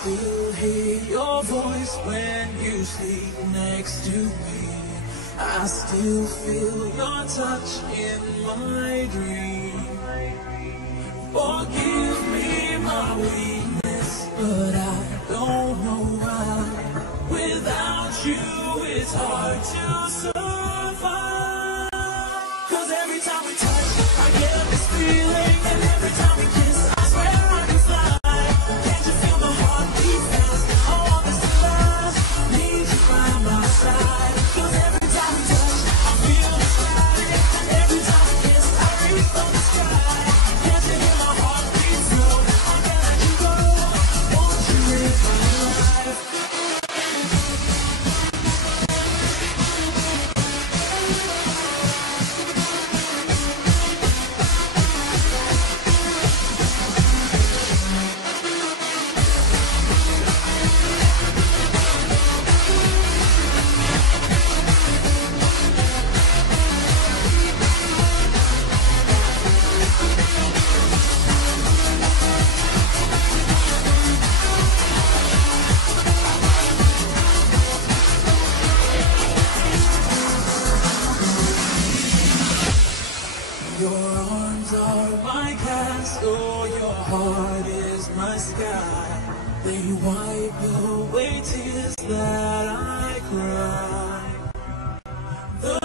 still hear your voice when you sleep next to me. I still feel your touch in my dream. Forgive me my weakness, but I don't know why. Without you, it's hard to survive. 'Cause every time we touch, I get this feeling, and every time we kiss, I swear I can fly. Can't you feel my heart beat fast? I want this to last. Need you by my side. 'Cause every time we touch, I feel the sky, and every time we kiss, I reach for the sky. Can't you hear my heart beat slow? I can't let you go. Won't you live my life? Your arms are my castle, your heart is my sky. They wipe away tears that I cry. The